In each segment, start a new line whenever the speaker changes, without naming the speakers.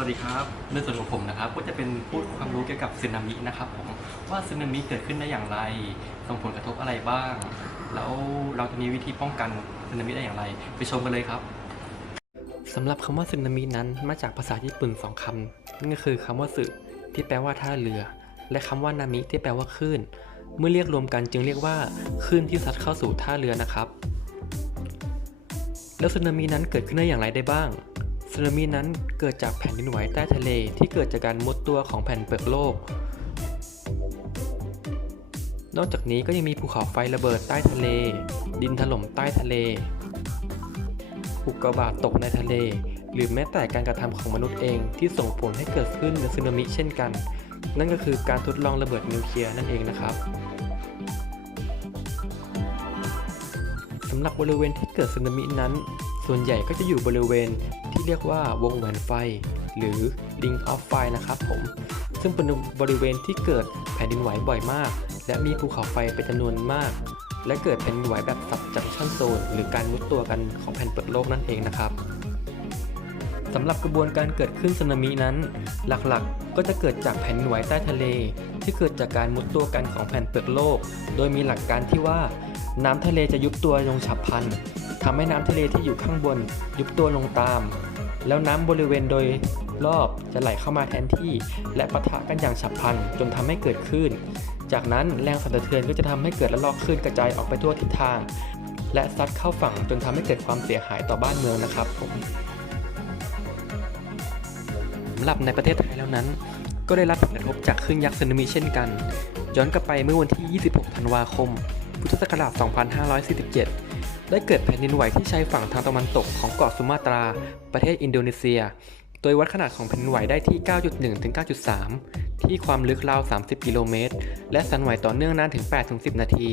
วัสดีครับในส่วนของผมนะครับ ก็จะเป็นพูดความรู้เกี่ยวกับสึนามินะครับผมว่าสึนามิเกิดขึ้นได้อย่างไร ส่งผลกระทบอะไรบ้าง แล้วเราจะมีวิธีป้องกันสึนามิได้อย่างไร ไปชมกันเลยครับสำหรับคำว่าสึนามินั้นมาจากภาษาญี่ปุ่นสองคำนั่นก็คือคำว่าสึที่แปลว่าท่าเรือ และคำว่านามิที่แปลว่าคลื่น เมื่อเรียกรวมกันจึงเรียกว่าคลื่นที่ซัดเข้าสู่ท่าเรือนะครับ แล้วสึนามินั้นเกิดขึ้นได้อย่างไรได้บ้าง สึนามินั้นเกิดจากแผ่นดินไหวใต้ทะเลที่เกิดจากการมุดตัวของแผ่นเปลือกโลก นอกจากนี้ก็ยังมีภูเขาไฟระเบิดใต้ทะเล ดินถล่มใต้ทะเล อุกกาบาตตกในทะเล หรือแม้แต่การกระทำของมนุษย์เองที่ส่งผลให้เกิดขึ้นในสึนามิเช่นกัน นั่นก็คือการทดลองระเบิดนิวเคลียร์นั่นเองนะครับสำหรับบริเวณที่เกิดสึนามินั้น ส่วนใหญ่ก็จะอยู่บริเวณ ที่เรียกว่าวงแหวนไฟ หรือ Ring of Fire นะครับผม ซึ่งเป็นบริเวณที่เกิดแผ่นดินไหวบ่อยมาก และมีภูเขาไฟเป็นจำนวนมาก และเกิดแผ่นดินไหวแบบ subduction zone หรือการมุดตัวกันของแผ่นเปลือกโลกนั่นเองนะครับสำหรับกระบวนการเกิดขึ้นสึนามินั้น หลักๆ ก็จะเกิดจากแผ่นดินไหวใต้ทะเล ที่เกิดจากการมุดตัวกันของแผ่นเปลือกโลก โดยมีหลักการที่ว่า น้ำทะเลจะยุบตัวลงฉับพลัน ทำให้น้ำทะเลที่อยู่ข้างบนยุบตัวลงตาม แล้วน้ำบริเวณโดยรอบจะไหลเข้ามาแทนที่ และปะทะกันอย่างฉับพลันจนทำให้เกิดคลื่น จากนั้นแรงสั่นสะเทือนก็จะทำให้เกิดระลอกคลื่นกระจายออกไปทั่วทิศทาง และซัดเข้าฝั่งจนทำให้เกิดความเสียหายต่อบ้านเมืองนะครับผมสำหรับในประเทศไทยแล้วนั้น ก็ได้รับผลกระทบจากคลื่นยักษ์สึนามิเช่นกัน ย้อนกลับไปเมื่อวันที่ 26 ธันวาคม พุทธศักราช 2547 ได้เกิดแผ่นดินไหวที่ชายฝั่งทางตะวันตกของเกาะสุมาตรา ประเทศอินโดนีเซีย โดยวัดขนาดของแผ่นดินไหวได้ที่ 9.1 ถึง 9.3 ที่ความลึกราว 30 กิโลเมตร และสั่นไหวต่อเนื่องนานถึง8-10 นาที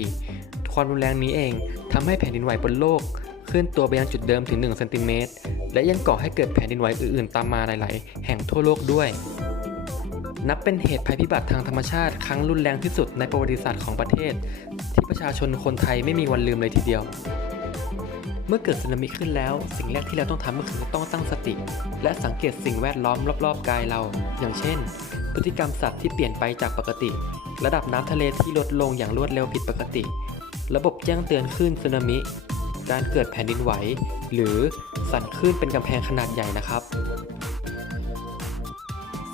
ความรุนแรงนี้เองทำให้แผ่นดินไหวบนโลกเคลื่อนตัวไปยังจุดเดิมถึง 1 เซนติเมตร และยังก่อให้เกิดแผ่นดินไหวอื่นๆ ตามมาหลาย ๆ แห่งทั่วโลกด้วย นับเป็นเหตุภัยพิบัติทางธรรมชาติครั้งรุนแรงที่สุดในประวัติศาสตร์ของประเทศ ที่ประชาชนคนไทยไม่มีวันลืมเลยทีเดียว เมื่อเกิดสึนามิขึ้นแล้ว สิ่งแรกที่เราต้องทำก็คือต้องตั้งสติ และสังเกตสิ่งแวดล้อมรอบๆ กายเรา อย่างเช่น พฤติกรรมสัตว์ที่เปลี่ยนไปจากปกติ ระดับน้ำทะเลที่ลดลงอย่างรวดเร็วผิดปกติ ระบบแจ้งเตือนคลื่นสึนามิ การเกิดแผ่นดินไหว หรือสั่นคลื่นเป็นกำแพงขนาดใหญ่นะครับ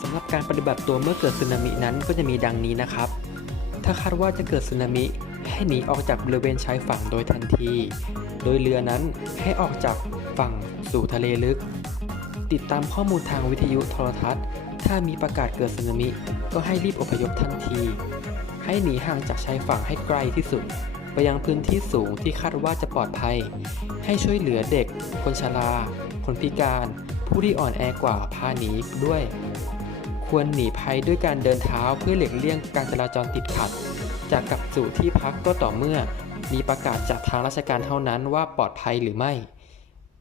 สำหรับการปฏิบัติตัวเมื่อเกิดสึนามินั้นก็จะมีดังนี้นะครับ ถ้าคาดว่าจะเกิดสึนามิให้หนีออกจากบริเวณชายฝั่งโดยทันที โดยเรือนั้นให้ออกจากฝั่งสู่ทะเลลึก ติดตามข้อมูลทางวิทยุโทรทัศน์ ถ้ามีประกาศเกิดสึนามิก็ให้รีบอพยพทันที ให้หนีห่างจากชายฝั่งให้ไกลที่สุด ไปยังพื้นที่สูงที่คาดว่าจะปลอดภัย ให้ช่วยเหลือเด็ก คนชรา คนพิการ ผู้ที่อ่อนแอกว่าพาหนีด้วย ควรหนีภัยด้วยการเดินเท้าเพื่อหลีกเลี่ยงการจราจรติดขัดจากกลับสู่ที่พักก็ต่อเมื่อ มีประกาศจากทางราชการเท่านั้นว่าปลอดภัยหรือไม่